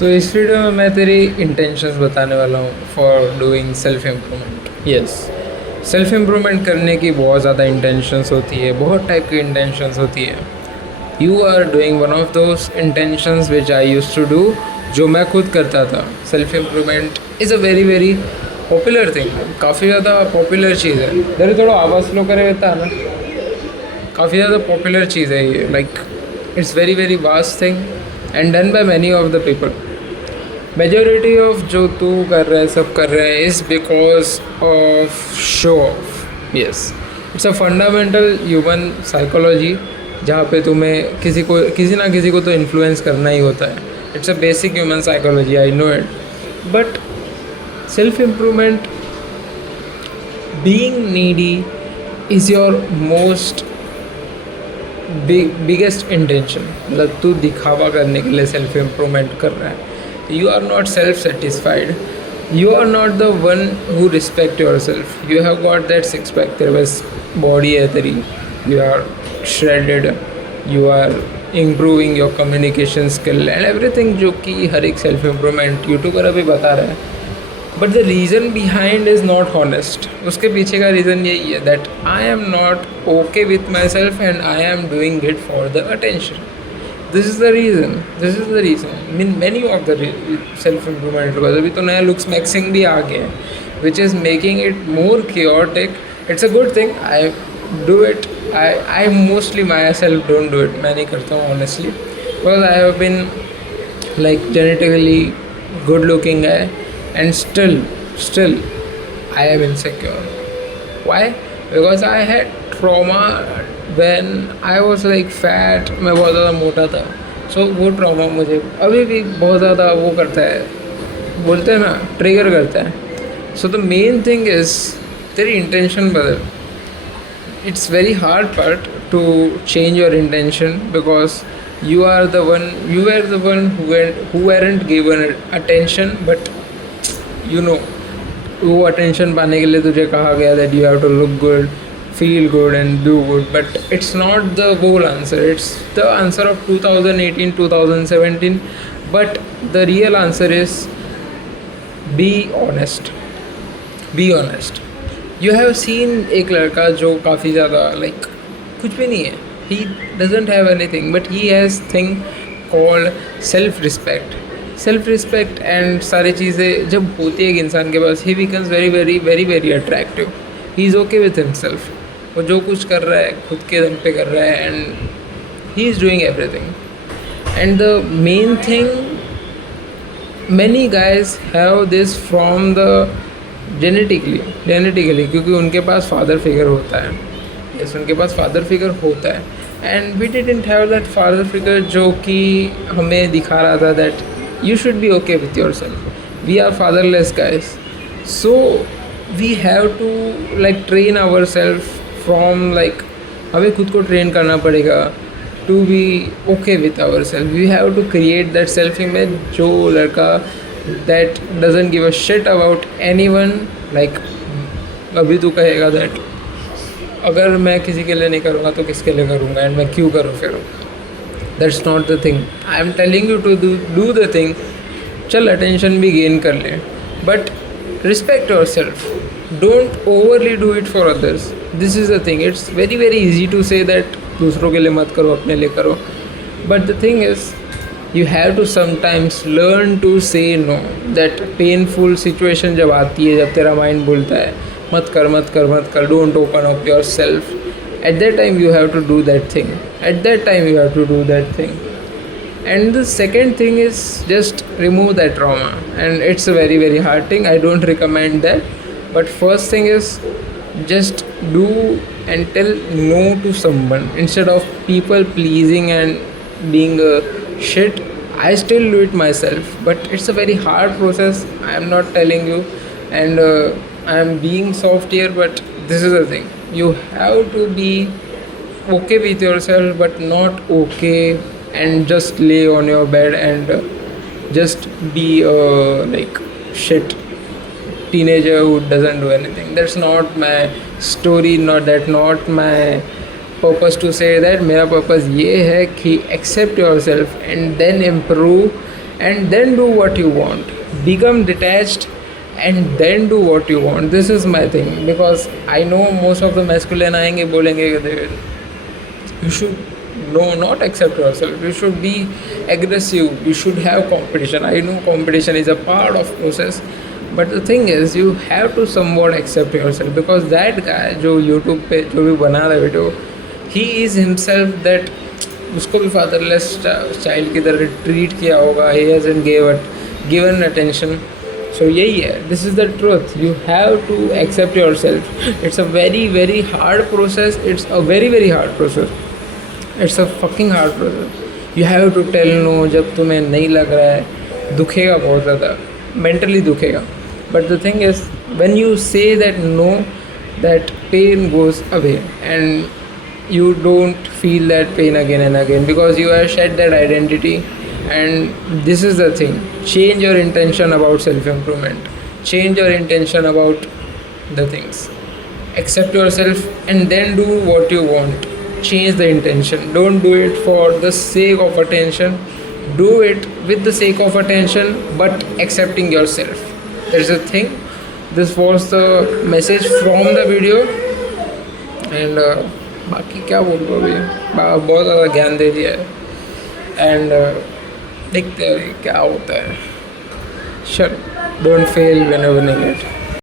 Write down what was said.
सो इस वीडियो में मैं तेरी इंटेंशंस बताने वाला हूँ for doing self improvement. Yes, self improvement करने की बहुत ज़्यादा इंटेंशंस होती है, बहुत टाइप की इंटेंशंस होती है। You are doing one of those intentions which I use to do, जो मैं खुद करता था। Self improvement is a very very popular thing, काफ़ी ज़्यादा पॉपुलर चीज़ है। इधर थोड़ा आवाज़ स्लो करे रहता है ना, काफ़ी ज़्यादा पॉपुलर चीज़ है ये। Like it's very very vast thing and done by many of the people. Majority of जो तू कर रहा है, सब कर रहे हैं, is because of show off. Yes, it's a fundamental human psychology, जहाँ पे तुम्हें किसी ना किसी को तो इन्फ्लुएंस करना ही होता है। It's a basic human psychology, I know it. But self improvement, being needy is your most biggest intention. मतलब तू दिखावा करने के लिए सेल्फ इम्प्रूवमेंट कर रहा है। You are not self satisfied, you are not the one who respect your self. You have got that six pack, तेरे पास बॉडी है तेरी, you are shredded, you are improving your communication skill and everything, जो कि हर एक self improvement YouTuber अभी बता रहा है। But the reason behind is not honest. उसके पीछे का रीज़न यही है that I am not okay with my self and I am doing it for the attention. This is the reason mean many of the self improvement. अभी तो नया looks maxing भी आ गया है, which is making it more chaotic. It's a good thing, I do it. I mostly my self don't do it, मैं नहीं करता हूँ honestly, because I have been like genetically good looking है and still I am insecure. Why? Because I had trauma when I was like fat, मैं बहुत ज़्यादा मोटा था। So वो trauma मुझे अभी भी बहुत ज़्यादा वो करता है, बोलते हैं ना, ट्रिगर करता है। So the main thing is तेरी intention बदल। It's very hard part to change your intention because you were the one who weren't given attention, but you know, वो अटेंशन पाने के लिए तुझे कहा गया that you have to look good, feel good and do good, but it's not the whole answer. It's the answer of 2018 2017, but the real answer is be honest. Be honest. You have seen एक लड़का जो काफ़ी ज़्यादा लाइक कुछ भी नहीं है, he doesn't have anything, but he has thing called self respect. Self respect and सारी चीज़ें जब होती है एक इंसान के पास, he becomes very very very very attractive. He is okay with himself. वो जो कुछ कर रहा है खुद के दम पे कर रहा है and he is doing everything. And the main thing, many guys have this from the genetically, क्योंकि उनके पास फादर फिगर होता है। यस, उनके पास फादर फिगर होता है and we didn't have that father figure जो कि हमें दिखा रहा था that you should be okay with yourself. We are fatherless guys, so we have to like train ourselves from like हमें खुद को ट्रेन करना पड़ेगा to be okay with ourselves. We have to create that self image जो लड़का that doesn't give a shit about anyone. Like अभी तू कहेगा that अगर मैं किसी के लिए नहीं करूँगा तो किसके लिए करूँगा एंड मैं क्यों करूँ फिर। That's not the thing. I am telling you to do the thing. चल अटेंशन भी गेन कर ले, but respect your self. Don't overly do it for others. This is the thing. It's very very easy to say that दूसरों के लिए मत करो, अपने लिए करो, but the thing is you have to sometimes learn to say no. That painful situation जब आती है, जब तेरा माइंड बोलता है मत कर, don't open up your self, at that time you have to do that thing. And the second thing is just remove that trauma, and it's a very very hard thing. I don't recommend that, but first thing is just do and tell no to someone instead of people pleasing and being a shit. I still do it myself, but it's a very hard process. I am not telling you, and I am being soft here, but this is the thing. You have to be okay with yourself, but not okay and just lay on your bed and just be a like shit teenager who doesn't do anything. That's not my story, not my purpose to say that. मेरा purpose ये है कि accept yourself and then improve and then do what you want. Become detached and then do what you want. This is my thing, because I know most of the masculine आएंगे बोलेंगे you should not accept yourself, you should be aggressive, you should have competition. I know competition is a part of process, but the thing is you have to somewhat accept yourself, because that guy जो YouTube पे जो भी बना रहा है video, he is himself that उसको भी fatherless child की तरह ट्रीट किया होगा, he hasn't given attention. So यही है, this is the truth. You have to accept yourself. It's a very very hard process. It's a very hard process. It's a fucking hard process. You have to tell no जब तुम्हें नहीं लग रहा है, दुखेगा बहुत ज़्यादा, mentally दुखेगा. But the thing is, when you say that no, that pain goes away and you don't feel that pain again and again, because you have shed that identity. And this is the thing, change your intention about self-improvement, change your intention about the things, accept yourself and then do what you want. Change the intention, don't do it for the sake of attention, do it with the sake of attention but accepting yourself. There's a thing. This was the message from the video. And बाकी क्या बोलूँ अभी, बहुत ज़्यादा ज्ञान दे दिया है. एंड देखते हैं क्या होता है. Sure, don't fail whenever needed.